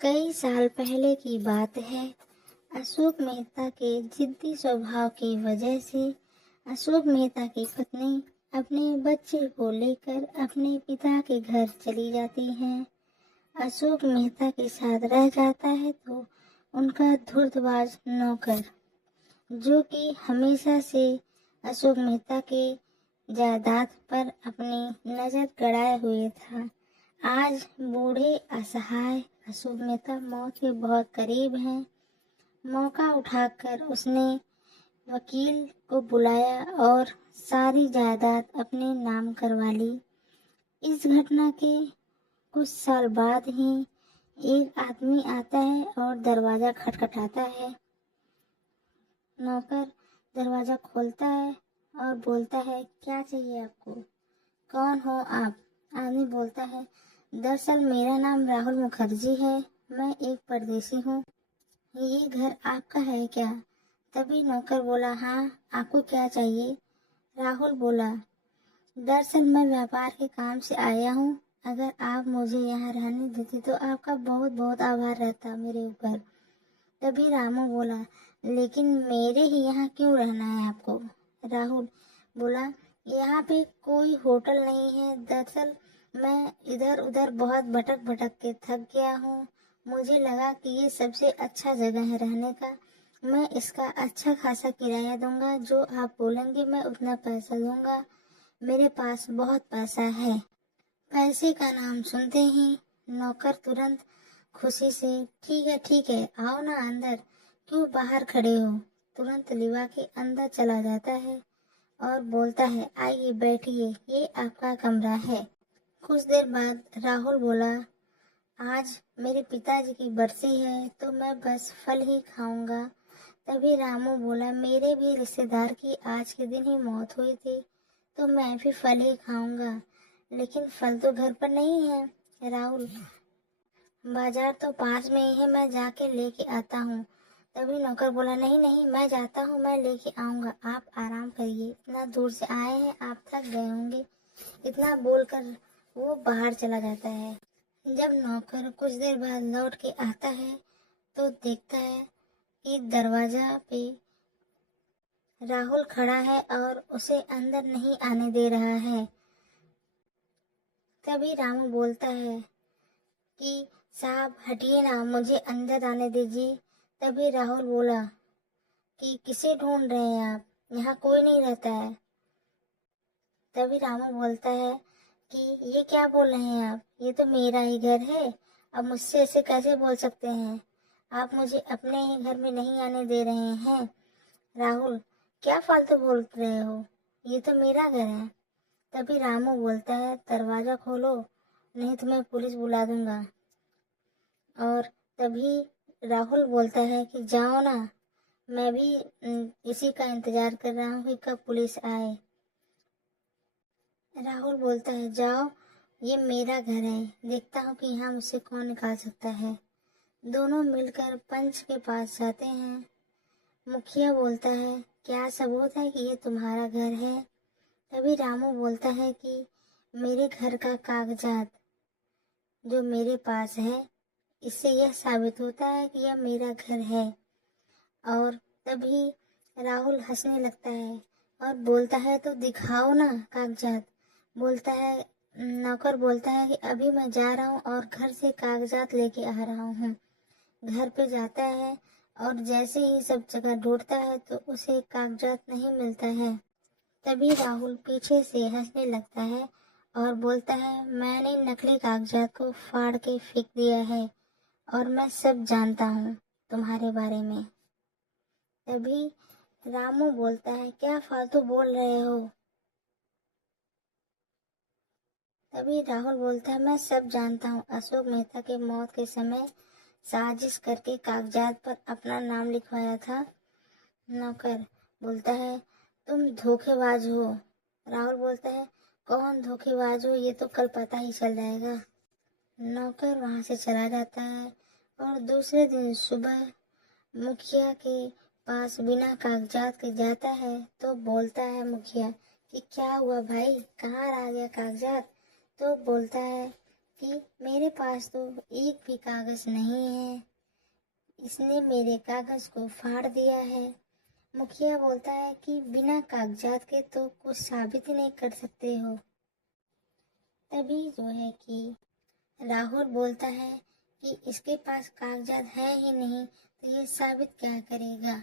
कई साल पहले की बात है। अशोक मेहता के जिद्दी स्वभाव की वजह से अशोक मेहता की पत्नी अपने बच्चे को लेकर अपने पिता के घर चली जाती है। अशोक मेहता के साथ रह जाता है तो उनका धूर्तबाज नौकर, जो कि हमेशा से अशोक मेहता के जायदाद पर अपनी नजर गड़ाए हुए था, आज बूढ़े असहाय अशोक मेहता मौत के बहुत करीब हैं। मौका उठाकर उसने वकील को बुलाया और सारी जायदाद अपने नाम करवा ली। इस घटना के कुछ साल बाद ही एक आदमी आता है और दरवाजा खटखटाता है। नौकर दरवाजा खोलता है और बोलता है, क्या चाहिए आपको? कौन हो आप? आदमी बोलता है, दरअसल मेरा नाम राहुल मुखर्जी है, मैं एक परदेसी हूँ। ये घर आपका है क्या? तभी नौकर बोला, हाँ, आपको क्या चाहिए? राहुल बोला, दरअसल मैं व्यापार के काम से आया हूँ, अगर आप मुझे यहाँ रहने देते तो आपका बहुत बहुत आभार रहता मेरे ऊपर। तभी रामू बोला, लेकिन मेरे ही यहाँ क्यों रहना है आपको? राहुल बोला, यहाँ पे कोई होटल नहीं है, दरअसल मैं इधर उधर बहुत भटक भटक के थक गया हूँ, मुझे लगा कि ये सबसे अच्छा जगह है रहने का, मैं इसका अच्छा खासा किराया दूंगा, जो आप बोलेंगे मैं उतना पैसा दूंगा, मेरे पास बहुत पैसा है। पैसे का नाम सुनते ही नौकर तुरंत खुशी से, ठीक है, आओ ना अंदर, क्यों बाहर खड़े हो? तुरंत लिवा के अंदर चला जाता है और बोलता है, आइए बैठिए, ये आपका कमरा है। कुछ देर बाद राहुल बोला, आज मेरे पिताजी की बरसी है तो मैं बस फल ही खाऊंगा। तभी रामू बोला, मेरे भी रिश्तेदार की आज के दिन ही मौत हुई थी तो मैं भी फल ही खाऊंगा, लेकिन फल तो घर पर नहीं है। राहुल, बाजार तो पास में ही है, मैं जाके लेके आता हूँ। तभी नौकर बोला, नहीं नहीं, मैं जाता हूँ, मैं लेके आऊंगा, आप आराम करिए, इतना दूर से आए हैं, आप थक गए होंगे। इतना बोलकर वो बाहर चला जाता है। जब नौकर कुछ देर बाद लौट के आता है तो देखता है कि दरवाजा पे राहुल खड़ा है और उसे अंदर नहीं आने दे रहा है। तभी रामू बोलता है कि साहब हटिए ना, मुझे अंदर आने दीजिए। तभी राहुल बोला कि किसे ढूंढ रहे हैं आप, यहाँ कोई नहीं रहता है। तभी रामू बोलता है कि ये क्या बोल रहे हैं आप, ये तो मेरा ही घर है, अब मुझसे ऐसे कैसे बोल सकते हैं, आप मुझे अपने ही घर में नहीं आने दे रहे हैं। राहुल, क्या फालतू बोल रहे हो, ये तो मेरा घर है। तभी रामू बोलता है, दरवाजा खोलो नहीं तो मैं पुलिस बुला दूंगा। और तभी राहुल बोलता है कि जाओ ना, मैं भी इसी का इंतजार कर रहा हूँ कि कब पुलिस आए। राहुल बोलता है, जाओ, ये मेरा घर है, देखता हूँ कि यहाँ मुझसे कौन निकाल सकता है। दोनों मिलकर पंच के पास जाते हैं। मुखिया बोलता है, क्या सबूत है कि ये तुम्हारा घर है? तभी रामू बोलता है कि मेरे घर का कागजात जो मेरे पास है, इससे यह साबित होता है कि यह मेरा घर है। और तभी राहुल हंसने लगता है और बोलता है, तो दिखाओ ना कागजात। बोलता है, नौकर बोलता है कि अभी मैं जा रहा हूँ और घर से कागजात लेके आ रहा हूँ। घर पे जाता है और जैसे ही सब जगह ढूंढता है तो उसे कागजात नहीं मिलता है। तभी राहुल पीछे से हंसने लगता है और बोलता है, मैंने नकली कागजात को फाड़ के फेंक दिया है और मैं सब जानता हूँ तुम्हारे बारे में। तभी रामू बोलता है, क्या फालतू बोल रहे हो? तभी राहुल बोलता है, मैं सब जानता हूँ, अशोक मेहता के मौत के समय साजिश करके कागजात पर अपना नाम लिखवाया था। नौकर बोलता है, तुम धोखेबाज हो। राहुल बोलता है, कौन धोखेबाज हो ये तो कल पता ही चल जाएगा। नौकर वहां से चला जाता है और दूसरे दिन सुबह मुखिया के पास बिना कागजात के जाता है तो बोलता है मुखिया कि क्या हुआ भाई, कहाँ रह गया कागजात? तो बोलता है कि मेरे पास तो एक भी कागज नहीं है, इसने मेरे कागज को फाड़ दिया है। मुखिया बोलता है कि बिना कागजात के तो कुछ साबित ही नहीं कर सकते हो। तभी जो है कि राहुल बोलता है कि इसके पास कागजात है ही नहीं तो ये साबित क्या करेगा।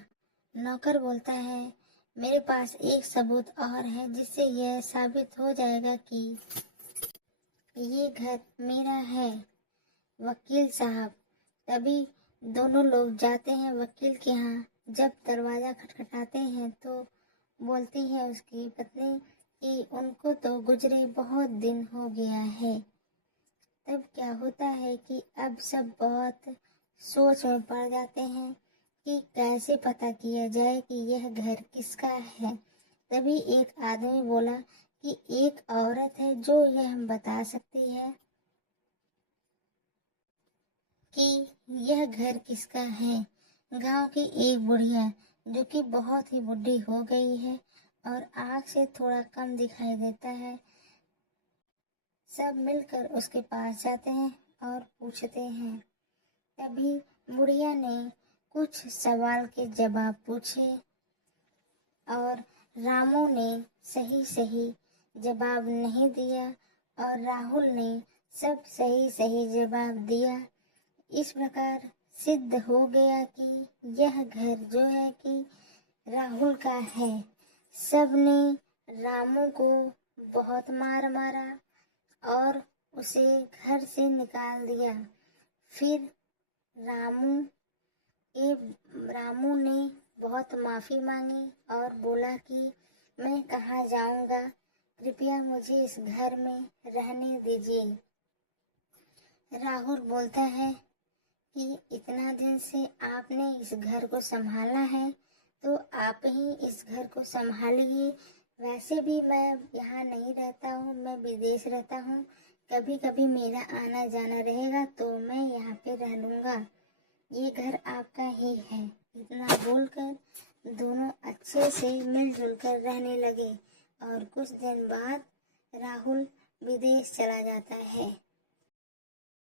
नौकर बोलता है मेरे पास एक सबूत और है जिससे यह साबित हो जाएगा कि ये घर मेरा है। वकील साहब। तभी दोनों लोग जाते हैं वकील के यहाँ। जब दरवाजा खटखटाते हैं तो बोलती है उसकी पत्नी कि उनको तो गुजरे बहुत दिन हो गया है। तब क्या होता है कि अब सब बहुत सोच में पड़ जाते हैं कि कैसे पता किया जाए कि यह घर किसका है। तभी एक आदमी बोला कि एक औरत है जो यह बता सकती है कि यह घर किसका है। गांव की एक बुढ़िया जो कि बहुत ही बुढ़ी हो गई है और आँख से थोड़ा कम दिखाई देता है। सब मिलकर उसके पास जाते हैं और पूछते हैं। तभी बुढ़िया ने कुछ सवाल के जवाब पूछे और रामू ने सही सही जवाब नहीं दिया और राहुल ने सब सही सही जवाब दिया। इस प्रकार सिद्ध हो गया कि यह घर जो है कि राहुल का है। सबने रामू को बहुत मारा और उसे घर से निकाल दिया। फिर रामू ने बहुत माफ़ी मांगी और बोला कि मैं कहाँ जाऊँगा, कृपया मुझे इस घर में रहने दीजिए। राहुल बोलता है कि इतना दिन से आपने इस घर को संभाला है तो आप ही इस घर को संभालिए। वैसे भी मैं यहाँ नहीं रहता हूँ, मैं विदेश रहता हूँ। कभी कभी मेरा आना जाना रहेगा तो मैं यहाँ पे रह लूँगा। ये घर आपका ही है। इतना बोलकर दोनों अच्छे से मिलजुल कर रहने लगे और कुछ दिन बाद राहुल विदेश चला जाता है।